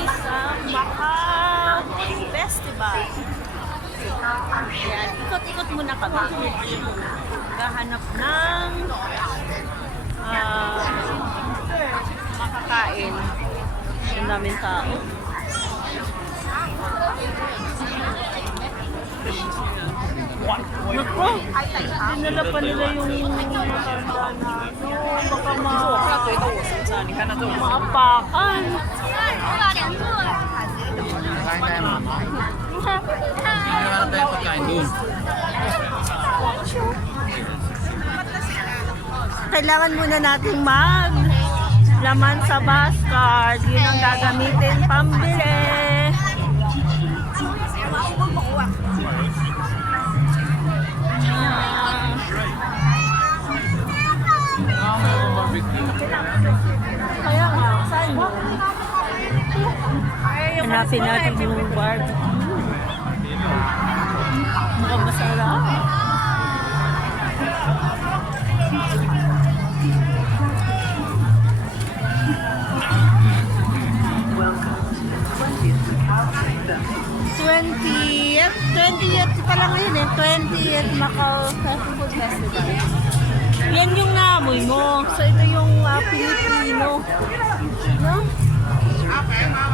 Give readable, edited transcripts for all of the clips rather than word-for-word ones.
kami sa Macau Festival. Ayan, ikot-ikot muna kami. Gahanap ng makakain. Ang daming tao. Naku, dinala pa nila yung matanda na baka maapakan. Kain tayo mama. Hindi naman tayo pagkain doon. Kailangan muna nating laman sa bus card. Yun ang gagamitin pambili. Kaya nga, saan mo? Hanapin natin yung barbecue. Mukhang masarap. Twentieth pa lang ngayon eh. 20th Macau Festival. Yan yung naamoy mo. So ito yung Filipino. No?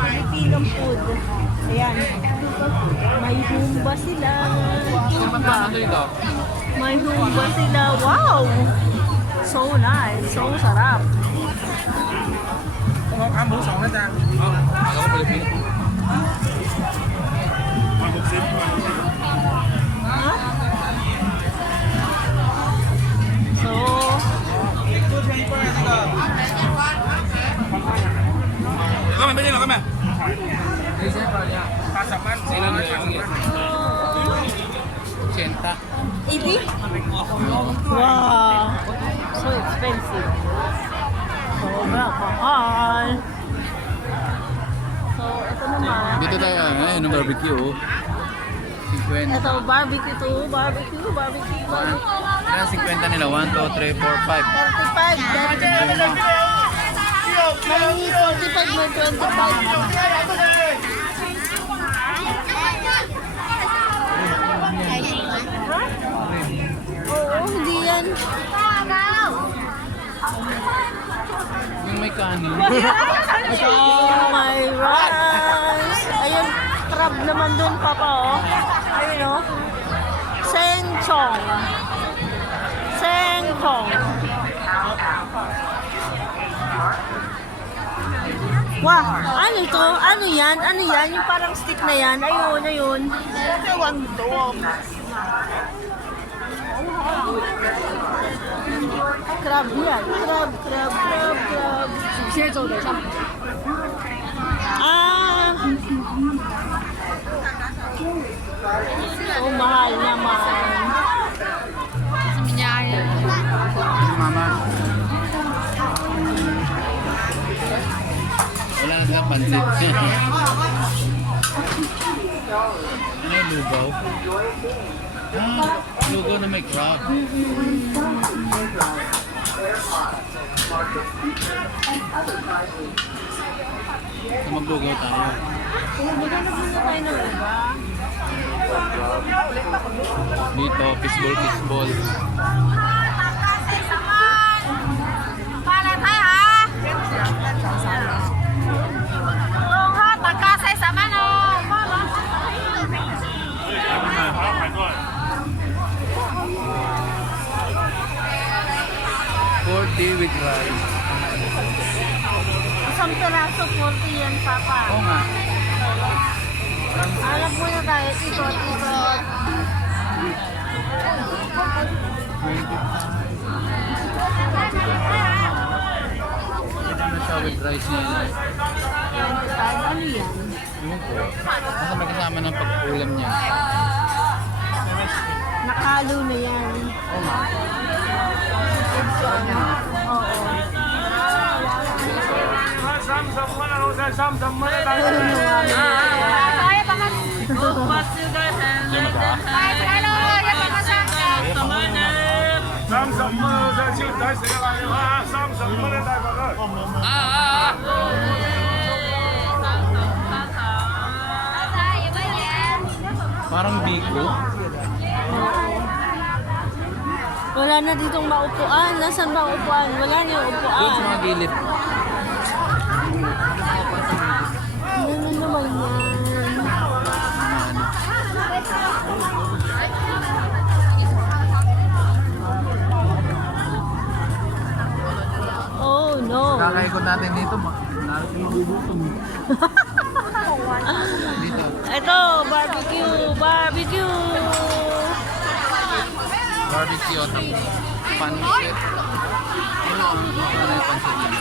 Filipino food. Ayan. May humba sila. May humba sila. Wow! So nice. So sarap. Ang buong song na dyan. Ako Pilipino. So, kami, bili na kami. Pasapan. Sino na yung 80. 80? Wow! So expensive. Sobrang mahal. So, ito naman. Dito tayo, ayun yung barbecue. 50. Ito, barbecue to. Barbecue. Kaya 50 nila. 1, 2, 3, 4, 5. 35. May 45, may 25. Oo, hindi yan. Yung may kanin. Oh, my rice. Ayun, crab naman dun, Papa, oh. Ayun, oh. Sengchong. Wah, ano ito? Ano yan? Yung parang stick na yan. Ayun. Crab yan. Crab. Oh, mahal naman. Mama. Wala na silang pansit. Ano yung lugaw? Lugaw na may crab. So maglugaw tayo. Maghanap muna tayo ng iba. Dito, fishball. With rice. Isang piraso, 40 yan, Papa. Oo nga. Alam muna tayo, ikot. Ano siya with rice niya? Ano yan? Ewan ko. Nasa may kasama ng pag-ulam niya. Nakalo na yan. Oo nga. Parang biko. Wala na ditong maupuan. Nasaan ba upuan? Wala na yung Doon sa upuan. mga gilid. Ano naman yan? Oh no. Kakaikot natin dito. Narating magugutom. Dito. Ito, barbecue, barbecue. Barbecue at pansit. Ano yung pansit nila?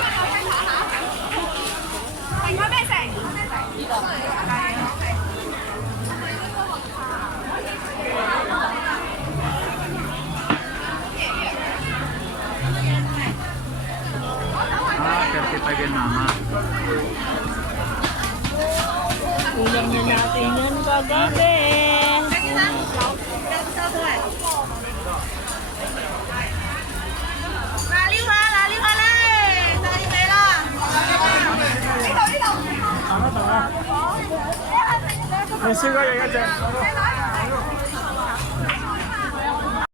Ah, 35 yan mama. Ulam na natin yan kagabi. May sugar yan dyan.